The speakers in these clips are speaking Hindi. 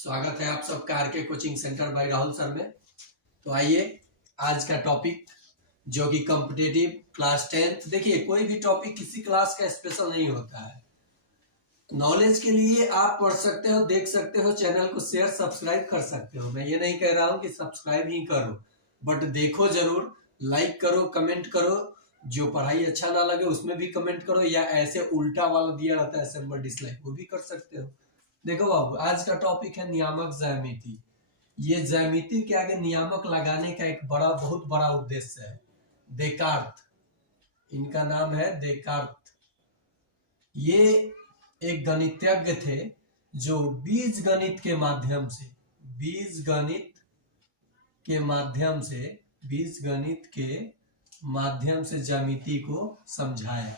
स्वागत है आप सबका RK coaching centre by Rahul sir में। तो आइए आज का टॉपिक जो कि कॉम्पिटिटिव क्लास 10। देखिए, कोई भी टॉपिक किसी क्लास का स्पेशल नहीं होता है। नॉलेज के लिए आप पढ़ सकते हो, देख सकते हो, चैनल को शेयर सब्सक्राइब कर सकते हो। मैं ये नहीं कह रहा हूँ कि सब्सक्राइब ही करो, बट देखो जरूर, लाइक करो, कमेंट करो। जो पढ़ाई अच्छा ना लगे उसमें भी कमेंट करो, या ऐसे उल्टा वाला दिया रहता है सिंबल डिसलाइक, वो भी कर सकते हो। देखो बाबू, आज का टॉपिक है नियामक ज्यामिति। ये ज्यामिति के आगे नियामक लगाने का एक बहुत बड़ा उद्देश्य है। देकार्त, इनका नाम है देकार्त। ये एक गणितज्ञ थे जो बीज गणित के माध्यम से ज्यामिति को समझाया।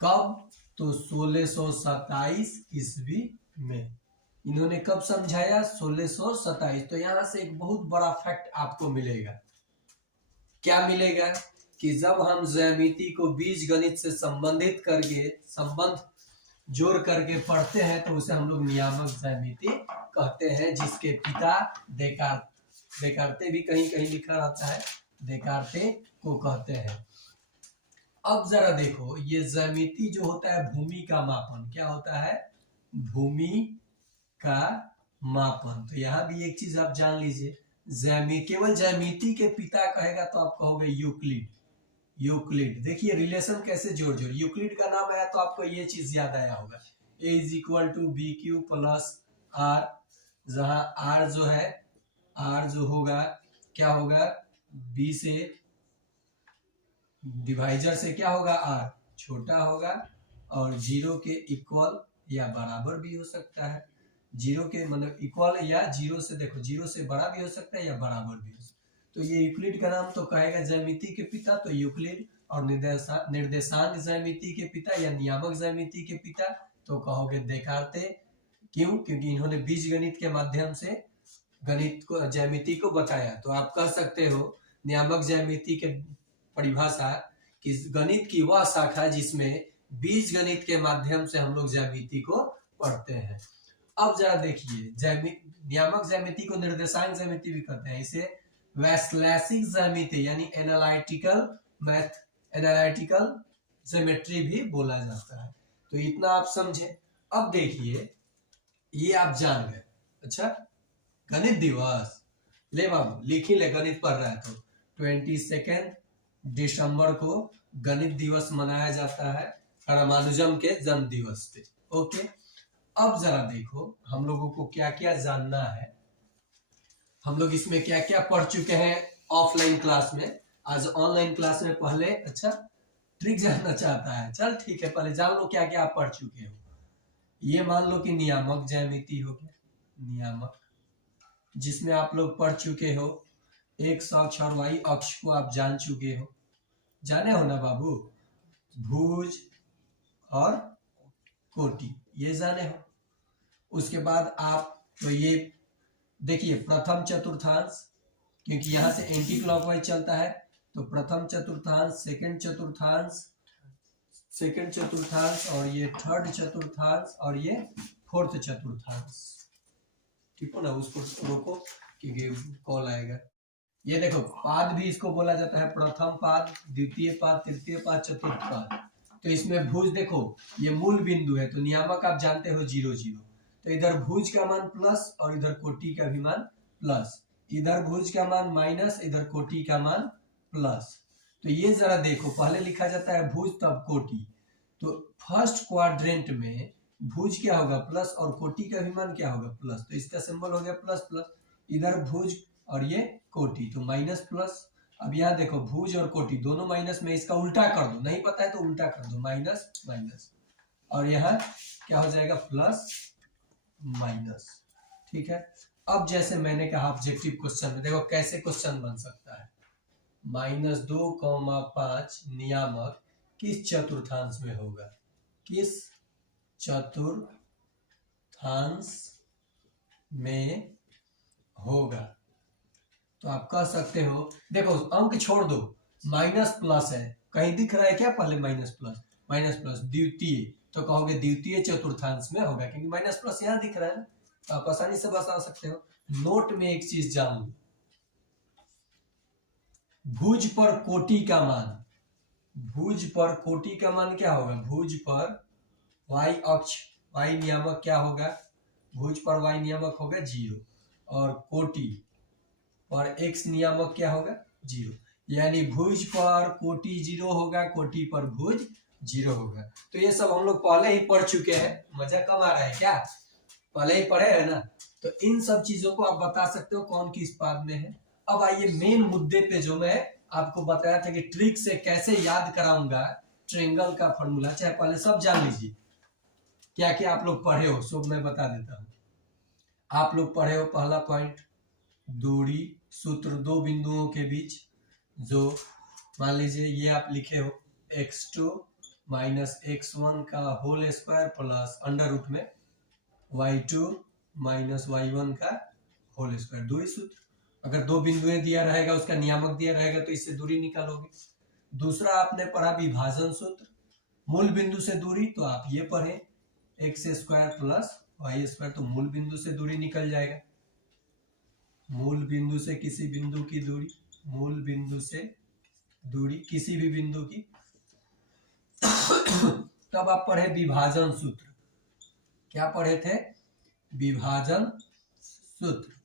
कब? तो 1627 ईस्वी में। इन्होंने कब समझाया? 1627। तो यहां से एक बहुत बड़ा फैक्ट आपको मिलेगा। क्या मिलेगा? कि जब हम ज्यामिति को बीज गणित से संबंधित करके संबंध जोड़ करके पढ़ते हैं तो उसे हम लोग नियामक ज्यामिति कहते हैं, जिसके पिता देकार्ते भी कहीं कहीं लिखा रहता है, देकार्ते को कहते हैं। अब जरा देखो, ये ज्यामिति जो होता है भूमि का मापन। क्या होता है? भूमि का मापन। तो यहाँ भी एक चीज आप जान लीजिए, केवल ज्यामिति के पिता कहेगा तो आप कहोगे यूक्लिड। देखिए रिलेशन कैसे जोड़ यूक्लिड का नाम आया तो आपको ये चीज याद आया होगा, a is equal to B Q plus R, जहां आर जो है, आर जो होगा क्या होगा? बी से डिवाइजर से क्या होगा? आर छोटा होगा, और जीरो के इक्वल या बराबर भी हो सकता है। जीरो के मतलब इक्वल या जीरो से, देखो जीरो से बड़ा भी हो सकता है या बराबर भी हो सकता है। तो ये यूक्लिड का नाम तो कहेगा ज्यामिति के पिता, तो यूक्लिड। और निर्देशांक ज्यामिति के पिता या नियामक ज्यामिति के पिता तो कहोगे देकार्ते। क्यों? क्योंकि इन्होंने बीज गणित के माध्यम से गणित को, ज्यामिति को बताया। तो आप कह सकते हो नियामक ज्यामिति के परिभाषा कि गणित की वह शाखा जिसमें बीज गणित के माध्यम से हम लोग ज्यामिति को पढ़ते हैं। अब जरा देखिए, नियामक ज्यामिति को निर्देशांक ज्यामिति भी कहते हैं। इसे वैश्लेषिक ज्यामिति यानी एनालिटिकल ज्योमेट्री भी बोला जाता है। तो इतना आप समझे। अब देखिए, ये आप जान गए। अच्छा, गणित दिवस ले बाबू, लिख ही ले, गणित पढ़ रहा है तो 22 दिसंबर को गणित दिवस मनाया जाता है, रामानुजम के जन्म दिवस पे। ओके, अब जरा देखो हम लोगों को क्या क्या जानना है, हम लोग इसमें क्या क्या पढ़ चुके हैं ऑफलाइन क्लास में। आज ऑनलाइन क्लास में पहले अच्छा ट्रिक जानना चाहता है, चल ठीक है, पहले जान लो क्या क्या आप पढ़ चुके हो। ये मान लो कि नियामक ज्यामिति हो गया, नियामक, जिसमें आप लोग पढ़ चुके हो एक्स अक्ष और वाई अक्ष को आप जान चुके हो, जाने हो ना बाबू? भुज और कोटि ये जाने हो। उसके बाद आप तो ये देखिए प्रथम चतुर्थांश, क्योंकि यहां से एंटी क्लॉकवाइज चलता है, तो प्रथम चतुर्थांश, सेकंड चतुर्थांश और ये थर्ड चतुर्थांश और ये फोर्थ चतुर्थांश। ठीक है ना? उसको रोको क्योंकि कॉल आएगा। ये देखो पाद भी इसको बोला जाता है, प्रथम पाद, द्वितीय पाद, तृतीय पाद, चतुर्थ पाद। तो इसमें भुज देखो ये मूल बिंदु है, तो नियामक आप जानते हो 0 0। तो इधर भुज का मान प्लस और इधर कोटि का भी मान प्लस, इधर भुज का मान माइनस, इधर कोटि का मान प्लस। तो ये जरा देखो, पहले लिखा जाता है भुज तब कोटि, तो फर्स्ट क्वाड्रेंट में भुज क्या होगा? प्लस, और कोटि का भी मान क्या होगा? प्लस। तो इसका सिंबल हो गया प्लस प्लस। इधर भुज और ये कोटि तो माइनस प्लस। अब यहाँ देखो भुज और कोटि दोनों माइनस में, इसका उल्टा कर दो, नहीं पता है तो उल्टा कर दो, माइनस माइनस, और यहाँ क्या हो जाएगा? Plus minus. ठीक है। अब जैसे मैंने कहा ऑब्जेक्टिव क्वेश्चन में देखो कैसे क्वेश्चन बन सकता है। -2,5 नियामक किस चतुर्थांश में होगा? किस चतुर्थांश में होगा? तो आप कह सकते हो, देखो अंक छोड़ दो, माइनस प्लस है, कहीं दिख रहा है क्या? पहले माइनस प्लस द्वितीय, तो कहोगे द्वितीय चतुर्थांश में होगा, क्योंकि माइनस प्लस यहाँ दिख रहा है ना। तो आप आसानी से बता सकते हो। नोट में एक चीज जान लो, भुज पर कोटि का मान, भुज पर कोटि का मान क्या होगा, भुज पर y अक्ष, y नियामक क्या होगा, भुज पर y नियामक होगा 0 और कोटि पर x नियामक क्या होगा 0, यानी भुज पर कोटि 0 होगा, कोटि पर भुज 0 होगा। तो ये सब हम लोग पहले ही पढ़ चुके हैं, मजा कम आ रहा है क्या, पहले ही पढ़े है ना। तो इन सब चीजों को आप बता सकते हो कौन किस पाद में है। अब आइए मेन मुद्दे पे, जो मैं आपको बताया था कि ट्रिक से कैसे याद कराऊंगा ट्रायंगल का फॉर्मूला, चाहे पहले सब जान लीजिए क्या क्या आप लोग पढ़े हो, सब मैं बता देता हूं। आप लोग पढ़े हो पहला पॉइंट, दूरी सूत्र दो बिंदुओं के बीच, जो मान लीजिए ये आप लिखे हो x2 माइनस x1 का whole square plus under root में y2 माइनस y1 का होल स्क्वायर, दूरी सूत्र। अगर दो बिंदुएं दिया रहेगा, उसका नियामक दिया रहेगा, तो इससे दूरी निकालोगे। दूसरा आपने पढ़ा विभाजन सूत्र, मूल बिंदु से दूरी, तो आप ये पढ़े X square plus Y square, तो मूल बिंदु से दूरी निकल जाएगा, मूल बिंदु से किसी बिंदु की दूरी, मूल बिंदु से दूरी किसी भी बिंदु की। तब आप पढ़े विभाजन सूत्र, क्या पढ़े थे, विभाजन सूत्र।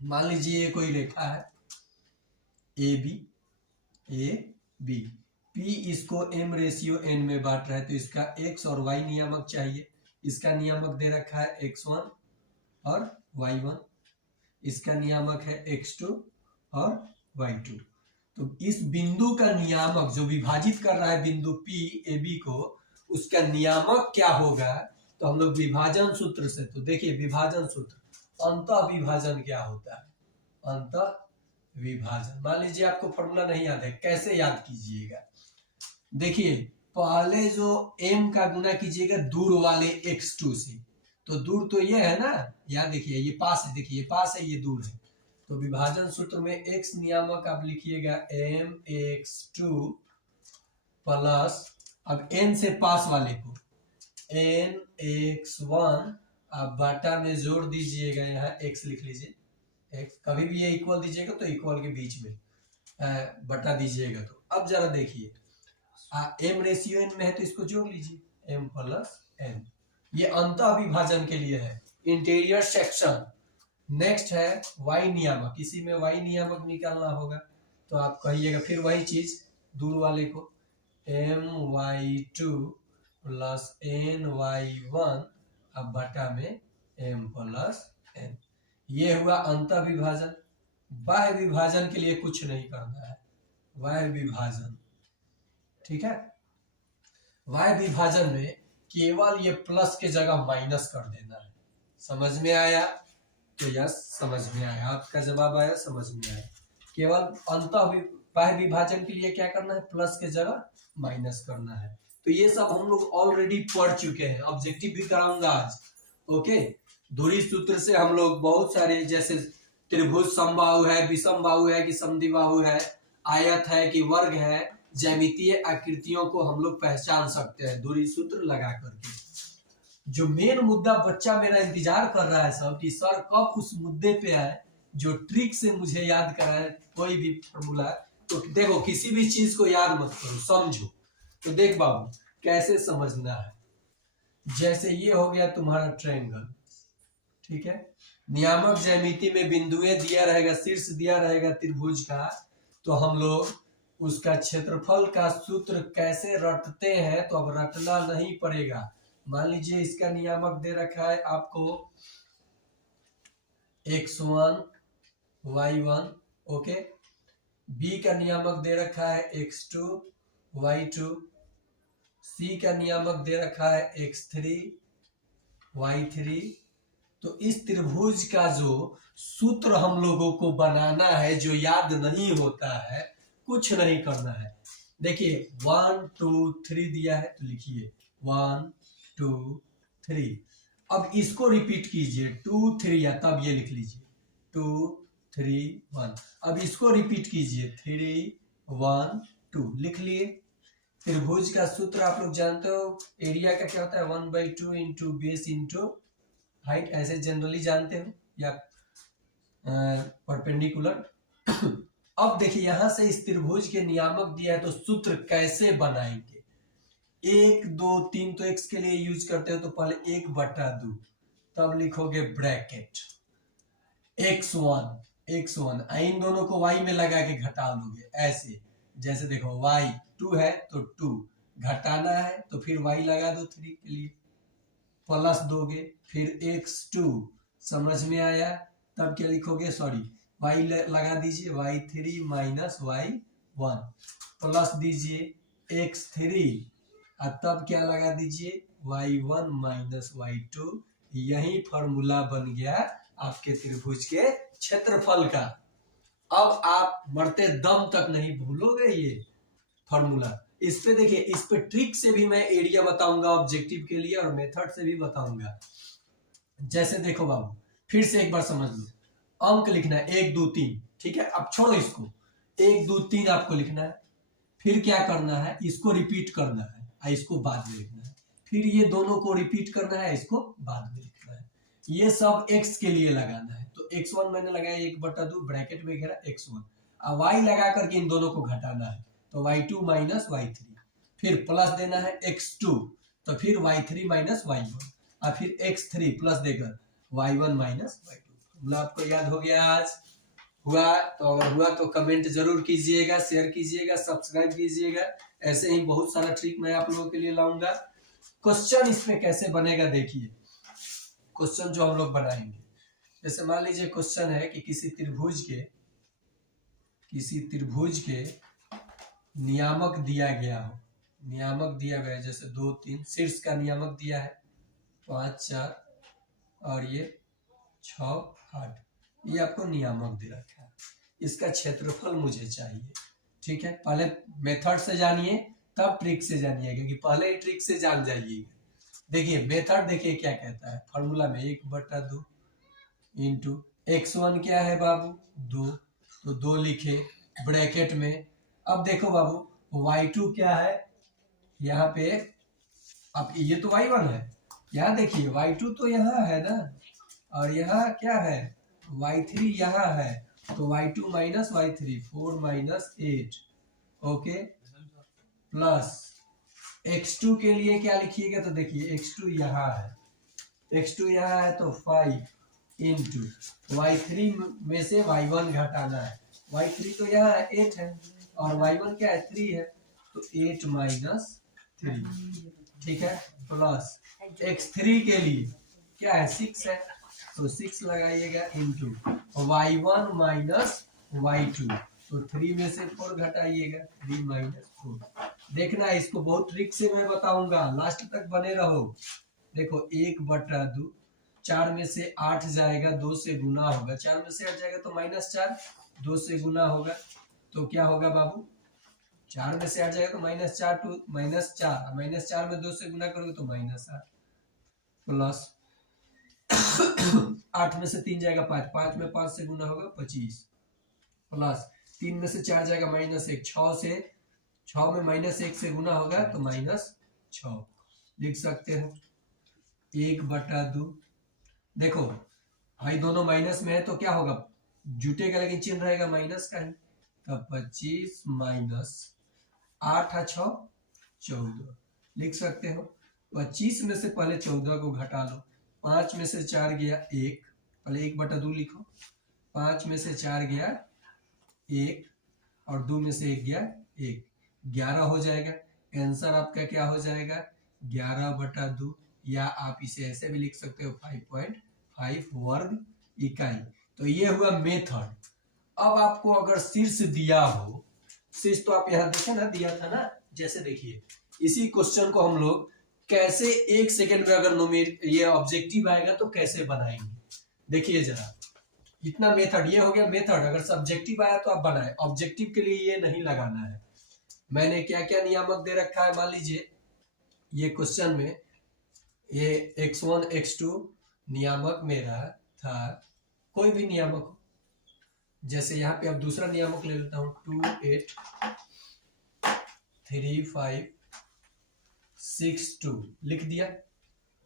मान लीजिए ये कोई रेखा है ए बी, पी इसको m रेशियो n में बांट रहा है, तो इसका x और y नियामक चाहिए। इसका नियामक दे रखा है x1 और y1, इसका नियामक है x2 और y2। तो इस बिंदु का नियामक जो विभाजित कर रहा है बिंदु p a b को, उसका नियामक क्या होगा, तो हम लोग विभाजन सूत्र से, तो देखिए विभाजन सूत्र, अंतः विभाजन क्या होता है, अंतः विभाजन। मान लीजिए आपको फॉर्मूला नहीं याद है, कैसे याद कीजिएगा, देखिए पहले जो m का गुना कीजिएगा दूर वाले x2 से, तो दूर तो ये है ना, यहाँ देखिए ये पास है, देखिए ये पास है, ये दूर है, तो विभाजन सूत्र में x नियामक आप लिखिएगा mx2 प्लस, अब n से पास वाले को nx1 आप बाटा में जोड़ दीजिएगा, यहाँ x लिख लीजिए, x कभी भी ये इक्वल दीजिएगा तो इक्वल के बीच में बटा दीजिएगा। तो अब जरा देखिए m रेशियो n में है, तो इसको जोड़ लीजिए m प्लस n, ये अंतः विभाजन के लिए है, इंटीरियर सेक्शन। नेक्स्ट है y नियामक, इसी में y नियामक निकालना होगा, तो आप कहिएगा फिर वही चीज दूर वाले को my2 प्लस ny1 अब बटा में m प्लस n, ये हुआ अंतः विभाजन। बाह्य विभाजन के लिए कुछ नहीं करना है, बाह्य विभाजन, ठीक है, बाह्य विभाजन में केवल ये प्लस के जगह माइनस कर देना है। समझ में आया, तो यस समझ में आया, आपका जवाब आया, समझ में आया। केवल अंतः बाह्य विभाजन के लिए क्या करना है, प्लस के जगह माइनस करना है। तो ये सब हम लोग ऑलरेडी पढ़ चुके हैं, ऑब्जेक्टिव भी कराऊंगा आज, ओके। दूरी सूत्र से हम लोग बहुत सारे, जैसे त्रिभुज समबाहु है, विषमबाहु है कि समद्विबाहु है, आयत है कि वर्ग है, ज्यामितीय आकृतियों को हम लोग पहचान सकते हैं दूरी सूत्र लगा करके। जो मेन मुद्दा बच्चा मेरा इंतजार कर रहा है सब कि सर कब उस मुद्दे पे आए जो ट्रिक से मुझे याद कराए कोई भी फॉर्मूला, तो देखो किसी भी चीज को याद मत करो, समझो। तो देख बाबू कैसे समझना है, जैसे ये हो गया तुम्हारा ट्रायंगल, ठीक है, नियामक ज्यामिति में बिंदुएं दिया रहेगा, शीर्ष दिया रहेगा त्रिभुज का, तो हम लोग उसका क्षेत्रफल का सूत्र कैसे रटते हैं, तो अब रटना नहीं पड़ेगा। मान लीजिए इसका नियामक दे रखा है आपको x1 y1, ओके, b का नियामक दे रखा है x2 y2, c का नियामक दे रखा है x3 y3। तो इस त्रिभुज का जो सूत्र हम लोगों को बनाना है, जो याद नहीं होता है, कुछ नहीं करना है। देखिए 1 2 3 दिया है, तो लिखिए 1 2 3, अब इसको रिपीट कीजिए 2 3, या तब ये लिख लीजिए 2 3 1, अब इसको रिपीट कीजिए 3 1 2, लिख लिए। त्रिभुज का सूत्र आप लोग जानते हो, एरिया का क्या होता है 1/2 इंटू बेस इंटू हाइट ऐसे जनरली जानते हो या परपेंडिकुलर। अब देखिए यहां से इस त्रिभुज के नियामक दिया है तो सूत्र कैसे बनाएंगे। 1 2 3 तो x के लिए यूज करते हो तो पहले 1/2 तब लिखोगे ब्रैकेट x1 इन दोनों को y में लगा के घटा लोगे ऐसे। जैसे देखो y 2 है तो 2 घटाना है तो फिर y लगा दो 3 के लिए प्लस दोगे फिर x2 समझ में आया तब क्या लिखोगे सॉरी y लगा दीजिए y3 माइनस y1 प्लस दीजिए x3 और तब क्या लगा दीजिए y1 माइनस y2। यही फॉर्मूला बन गया आपके त्रिभुज के क्षेत्रफल का। अब आप मरते दम तक नहीं भूलोगे ये फॉर्मूला। इस पे देखिए इस पे ट्रिक से भी मैं एरिया बताऊंगा ऑब्जेक्टिव के लिए और मेथड से भी बताऊंगा। जैसे देखो बाबू फिर से एक बार समझ लो अंक लिखना है 1 2 3 ठीक है। अब छोड़ो इसको 1 2 3 आपको लिखना है फिर क्या करना है इसको रिपीट करना है और इसको बाद में लिखना है फिर ये दोनों को रिपीट करना है इसको बाद में लिखना है। ये सब x के लिए लगाना है तो x1 मैंने लगाया 1/2 ब्रैकेट में घेरा x1 और y लगा करके इन दोनों को घटाना है तो y2 माइनस y3 फिर प्लस देना है x2 तो फिर y3 माइनस y1 और फिर x3 प्लस देकर y1 माइनस y2। आपको याद हो गया आज हुआ तो अगर हुआ तो कमेंट जरूर कीजिएगा शेयर कीजिएगा सब्सक्राइब कीजिएगा। ऐसे ही बहुत सारा ट्रिक मैं आप लोगों के लिए लाऊंगा। क्वेश्चन इसमें कैसे बनेगा देखिए क्वेश्चन जो हम लोग बनाएंगे जैसे मान लीजिए क्वेश्चन है कि किसी त्रिभुज के नियामक दिया गया हो। नियामक दिया गया है जैसे 2 3 शीर्ष का नियामक दिया है 5 4 और ये 6 8 ये आपको नियामक दे रखा है। इसका क्षेत्रफल मुझे चाहिए ठीक है। पहले मेथड से जानिए तब ट्रिक से जानिए क्योंकि पहले ही ट्रिक से जान जाइएगा। देखिए मेथड देखिए क्या कहता है फॉर्मूला में 1/2 इंटू x1 क्या है बाबू 2 तो 2 लिखे ब्रैकेट में। अब देखो बाबू y2 क्या है यहाँ पे अब ये तो y1 है यहाँ देखिए y2 तो यहाँ है ना और यहाँ क्या है y3 यहाँ है तो y2 minus y3 4 minus 8 okay plus x2 के लिए क्या लिखिएगा तो देखिए x2 यहाँ है तो 5 इंटू y3 में से y1 घटाना है y3 तो यहाँ है 8 है और y1 क्या है 3 है तो 8 माइनस 3 ठीक है प्लस x3 के लिए क्या है 6 है तो 6 लगाइएगा इंटू y1 माइनस y2 तो 3 में से 4 घटाइएगा 3 माइनस 4। देखना इसको बहुत ट्रिक से मैं बताऊंगा लास्ट तक बने रहो। देखो 1/2 4 में से 8 जाएगा 2 से गुना होगा 4 में से 8 जाएगा तो -4 2 से गुना होगा तो क्या होगा बाबू 4 में से 8 जाएगा तो -4 टू -4 में 2 से गुना करोगे तो -8 प्लस 8 में से 3 जाएगा 5 5 में 5 से गुना होगा 25 प्लस 3 में से 4 जाएगा -1 6 में -1 से गुना होगा तो -6 लिख सकते हो 1/2। देखो भाई दोनों माइनस में है तो क्या होगा जुटेगा लेकिन चिन्ह रहेगा माइनस का ही तब 25 माइनस 8 6 14 लिख सकते हो। 25 में से पहले 14 को घटा लो 5 में से 4 गया 1 पहले 1/2 लिखो 5 में से 4 गया 1 और 2 में से 1 गया 1 11 हो जाएगा। आंसर आपका क्या हो जाएगा 11/2 या आप इसे ऐसे भी लिख सकते हो 5.5 वर्ग इकाई। तो ये हुआ मेथड। अब आपको अगर शीर्ष दिया हो शीर्ष तो आप यहाँ देखे ना दिया था ना जैसे देखिए इसी क्वेश्चन को हम लोग कैसे 1 सेकेंड में अगर ये ऑब्जेक्टिव आएगा तो कैसे बनाएंगे देखिए जरा इतना मेथड ये हो गया मेथड। अगर सब्जेक्टिव आया तो आप बनाए ऑब्जेक्टिव के लिए ये नहीं लगाना है। मैंने क्या क्या नियामक दे रखा है मान लीजिए ये क्वेश्चन में ये x1 x2 नियामक मेरा था कोई भी नियामक हो जैसे यहाँ पे अब दूसरा नियामक ले लेता हूँ 2 8 3 5 6 2 लिख दिया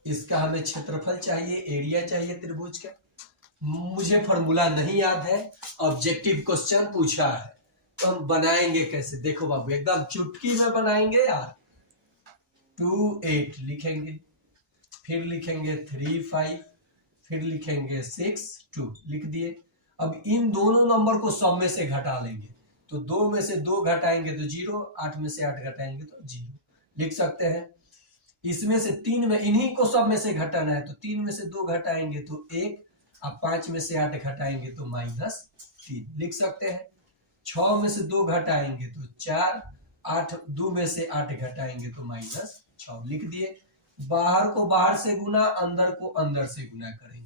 इसका हमें क्षेत्रफल चाहिए, एरिया चाहिए त्रिभुज का। मुझे फॉर्मूला नहीं याद है, ऑब्जेक्टिव क्वेश्चन पूछा है, तो हम बनाएंगे कैसे? देखो बाबू, एकदम चुटकी में बनाएंगे यार। 2 8 लिखेंगे, फिर लिखेंगे 3 5, फिर लिखेंगे 6 2, लिख दिए। अब इन दोनों नंबर को सब में से घटा लेंगे, तो 2 में से 2 घटाएंगे तो 0, 8 में से 8 घटाएंगे तो 0, लिख सकते हैं। इसमें से 3 में, इन्हीं को सब में से घटाना है, तो 3 में से 2 घटाएंगे तो 1, अब 5 में से 8 घटाएंगे तो -3, लिख सकते हैं। 6 में से 2 घटाएंगे तो 4, 8 2 में से 8 घटाएंगे तो -6, लिख दिए। बाहर को बाहर से गुना, अंदर को अंदर से गुना करेंगे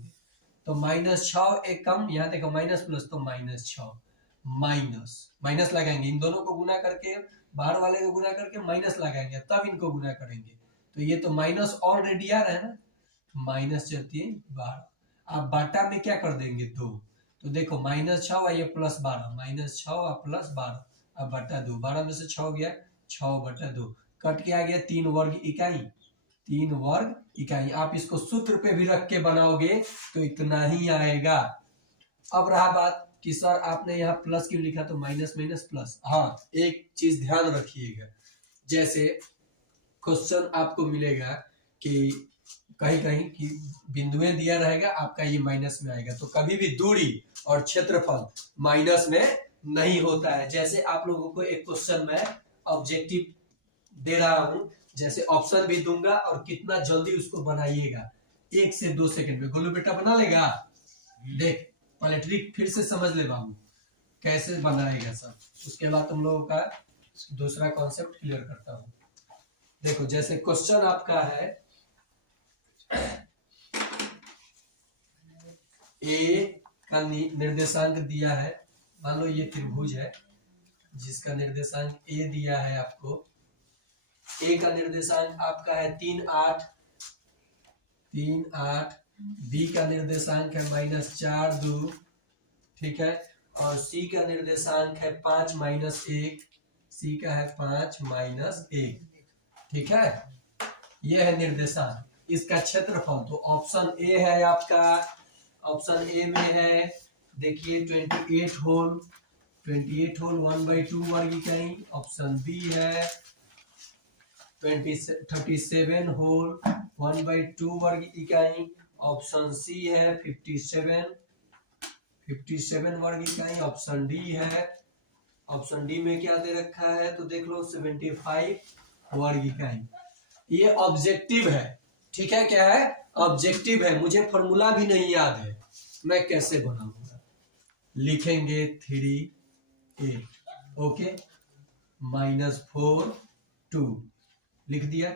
तो -6, एक कम, यहाँ देखो माइनस प्लस तो -6, माइनस लगाएंगे, इन दोनों को गुना करके, बाहर वाले को गुना करके माइनस लगाएंगे, तब इनको गुना करेंगे, तो ये तो माइनस ऑलरेडी आ रहा है ना, माइनस चलती है बाहर। आप बाटा में क्या कर देंगे 2, तो देखो -6 ये +12, -6 प्लस 12, अब बटा 2, 12 में से 6 गया, 6/2, कट के आ गया 3 वर्ग इकाई, 3 वर्ग इकाई। आप इसको सूत्र पे भी रख के बनाओगे तो इतना ही आएगा। अब रहा बात कि सर आपने यहाँ प्लस क्यों लिखा, तो माइनस माइनस प्लस। हाँ, एक चीज ध्यान रखिएगा, जैसे क्वेश्चन आपको मिलेगा कि कहीं कहीं कि बिंदुएं दिया रहेगा, आपका ये माइनस में आएगा, तो कभी भी दूरी और क्षेत्रफल माइनस में नहीं होता है। जैसे आप लोगों को एक क्वेश्चन में ऑब्जेक्टिव दे रहा हूं, जैसे ऑप्शन भी दूंगा और कितना जल्दी उसको बनाइएगा, 1 से 2 सेकंड में। गोलू बेटा बना लेगा? देख, पहले ट्रिक फिर से समझ ले बाबू, कैसे बनाएगा सब, उसके बाद तुम लोगों का दूसरा कॉन्सेप्ट क्लियर करता हूं। देखो, जैसे क्वेश्चन आपका है ए का निर्देशांक दिया है, मान लो ये त्रिभुज है जिसका निर्देशांक ए दिया है आपको। ए का निर्देशांक आपका है 3 8, बी का निर्देशांक है -4 2, ठीक है, और सी का निर्देशांक है 5 -1, सी का है 5 -1, ठीक है। यह है निर्देशांक, इसका क्षेत्रफल तो ऑप्शन ए है आपका, ऑप्शन ए में है देखिए 28 होल 1/2 वर्ग इकाई। ऑप्शन बी है 37 होल 1/2 वर्ग इकाई। ऑप्शन सी है 57 वर्ग इकाई। ऑप्शन डी है, ऑप्शन डी में क्या दे रखा है तो देख लो 75 वर्ग इकाई। ये ऑब्जेक्टिव है, ठीक है, क्या है? ऑब्जेक्टिव है, मुझे फॉर्मूला भी नहीं याद है, मैं कैसे बनाऊंगा? लिखेंगे 3 8, ओके, -4 2, लिख दिया,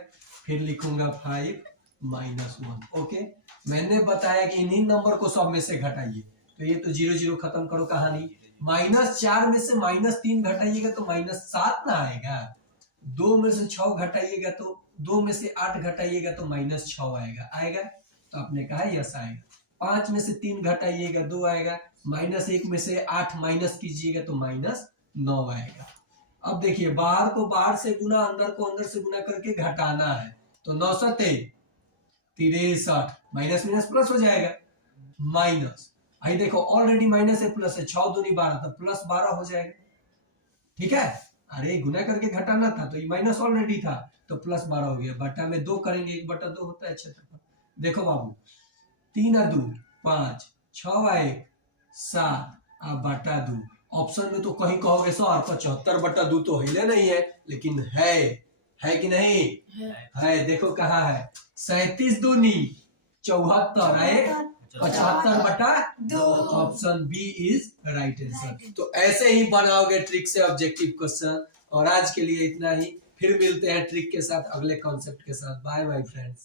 फिर लिखूंगा 5 -1, ओके। मैंने बताया कि इन्हीं नंबर को सब में से घटाइए, तो ये तो 0 0 खत्म करो कहानी। -4 में से -3 घटाइएगा तो -7 ना आएगा। 2 में से 6 घटाइएगा तो 2 में से 8 घटाइएगा तो -6 आएगा, तो आपने कहा यस आएगा। 5 में से 3 घटाइएगा 2 आएगा, -1 में से 8 माइनस कीजिएगा तो -9 आएगा। अब देखिए, बाहर को बाहर से गुना, अंदर को अंदर से गुना करके घटाना है, तो 9 7 63, माइनस माइनस प्लस हो जाएगा, माइनस, आई देखो ऑलरेडी माइनस है प्लस है, 6 दूनी 12, तो +12 हो जाएगा, ठीक है। अरे गुना करके घटाना था, तो ये माइनस ऑलरेडी था, तो +12 हो गया। बटा में 2 करेंगे, 1/2 होता है क्षेत्रफल। देखो बाबू, 3 और 2 5, 6 और 1 7, अब बटा 2। ऑप्शन में तो कहीं कहोगे सर 75/2 तो हिले नहीं है, लेकिन है कि नहीं है? देखो कहा है 37 दूनी 74, 75/2। Option B is right answer. तो ऐसे ही बनाओगे ट्रिक से ऑब्जेक्टिव क्वेश्चन। और आज के लिए इतना ही, फिर मिलते हैं ट्रिक के साथ, अगले कॉन्सेप्ट के साथ। Bye bye friends.